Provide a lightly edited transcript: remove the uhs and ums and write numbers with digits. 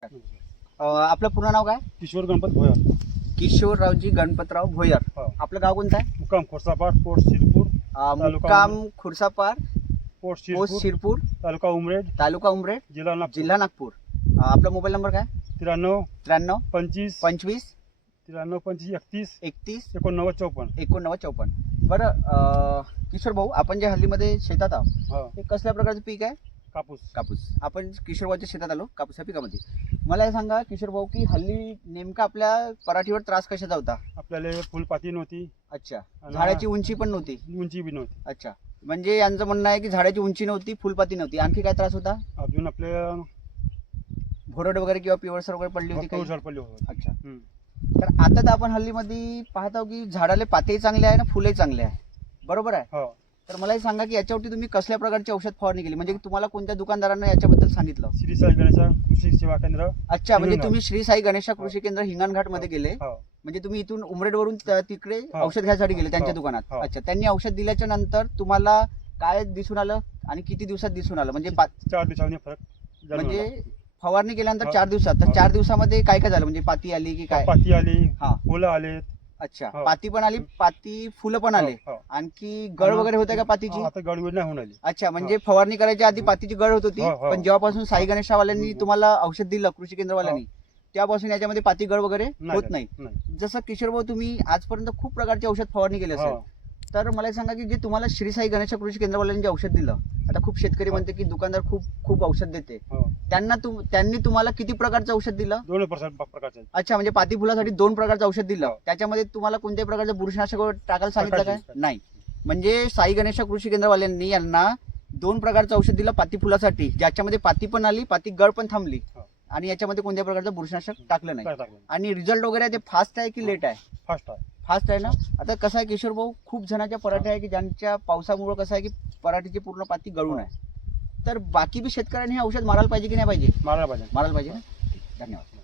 आपलं पूर्ण नाव काय? किशोर गणपत भोयर. किशोररावजी गणपतराव भोयर. हो. आपलं गाव कोणतं आहे? मुक्काम खोडसापार पोस्ट शिरपूर मुक्काम खुर्सापार पोस्ट पोस्ट शिरपूर शिरपूर तालुका उमरेड तालुका उमरेड जिल्हा नागपूर. जिल्हा नागपूर. आपला मोबाईल नंबर काय? 93 93 25 25 93 25 31 31 89 54. 89 54. बरं किशोर भाऊ, आपण जे हल्लीमध्ये शेतात आहोत हा, हे कसल्या प्रकारचं पीक आहे? कापूस. कापूस. आपण किशोर भाऊच्या शेतात आलो कापूस या पिकामध्ये. मला हे सांगा किशोर भाऊ की हल्ली नेमका आपल्या पराठीवर त्रास कशाचा होता? आपल्याला फुलपाती नव्हती, अच्छा, आणि झाडाची उंची पण नव्हती. उंची बी नव्हती. अच्छा, म्हणजे यांचं म्हणणं आहे की झाडाची उंची नव्हती, फुलपाती नव्हती, आणखी काय त्रास होता? अजून आपल्या भोरड वगैरे किंवा पिवळसर वगैरे पडली होती काही? झडपले होते. अच्छा, हम्म. तर आता तर आपण हल्लीमध्ये पाहतो की झाडाला पातेही चांगले आहे ना फुलही चांगले आहे, बरोबर आहे? हो, तर मला हे सांगा की याच्यावरती तुम्ही कसल्या प्रकारची औषध फवारणी केली, म्हणजे तुम्हाला कोणत्या दुकानदारांना याच्याबद्दल सांगितलं? श्री साई गणेशा कृषी सेवा केंद्र. अच्छा, म्हणजे हिंगणघाट. तुम्ही श्री साई गणेशा कृषी केंद्र हिंगणघाट मध्ये गेले, हो, म्हणजे तुम्ही इथून उमरेडवरून तिकडे हो. औषध घ्यायसाठी गेले त्यांच्या हो. दुकानात. हो. अच्छा, त्यांनी औषध दिल्याच्या नंतर तुम्हाला काय दिसून आलं आणि किती दिवसात दिसून आलं? म्हणजे 4 दिवसांनी फरक जाणवला. म्हणजे फवारणी केल्यानंतर हो. 4 दिवसात, तर हो. 4 दिवसामध्ये काय काय झालं? म्हणजे पाती आली की काय? पाती आली, हा. फुलं आले. अच्छा, हो. पाती पण आली, पाती फुलं पण आले, हो, हो. आणखी गळ वगैरे होते का पातीची? आता गडबड नाही होऊन आली. अच्छा, म्हणजे फवारणी करायच्या आधी पातीची गळ होत होती, हो, हो. पण जेव्हापासून साई गणेशावाल्यांनी तुम्हाला औषध दिलं कृषी केंद्रवाल्यांनी, त्यापासून याच्यामध्ये पाती गळ वगैरे होत नाही. जसं किशोर भाऊ तुम्ही आजपर्यंत खूप प्रकारचे औषध फवारणी केले असेल, हो. तर मला एक सांगा की जे तुम्हाला श्री साई गणेशा कृषी केंद्रवाल्यांनी जे औषध दिलं, आता खूप शेतकरी म्हणते की दुकानदार खूप औषध देते, हो. त्यांनी तुम्हाला किती प्रकारचं औषध दिलं? 2 प्रकारचे. अच्छा, म्हणजे पाती फुलासाठी 2 प्रकारचं औषध दिलं, हो. त्याच्यामध्ये तुम्हाला कोणत्याही प्रकारचं बुरशीनाशक टाकायला सांगितलं काय? टाकायचं. नाही. म्हणजे साई गणेशा कृषी केंद्रवाल्यांनी यांना 2 प्रकारचं औषध दिलं पाती फुलासाठी, ज्याच्यामध्ये पाती पण आली, पाती गळ पण थांबली, हो. आणि याच्यामध्ये कोणत्याही प्रकारचं बुरशीनाशक टाकलं नाही. काय टाकलं? आणि रिझल्ट वगैरे आहे ते फास्ट आहे की लेट आहे? फास्ट आहे. फास्ट आहे ना. आता कसं आहे किशोर भाऊ, खूप जणांच्या पराठे आहे की ज्यांच्या पावसामुळे कसं आहे की पराठीची पूर्ण पाती गळून आहे, तर बाकी बी शेतकऱ्यांनी हे औषध मारायला पाहिजे की नाही पाहिजे? मारायला पाहिजे. मारायला पाहिजे ना. धन्यवाद.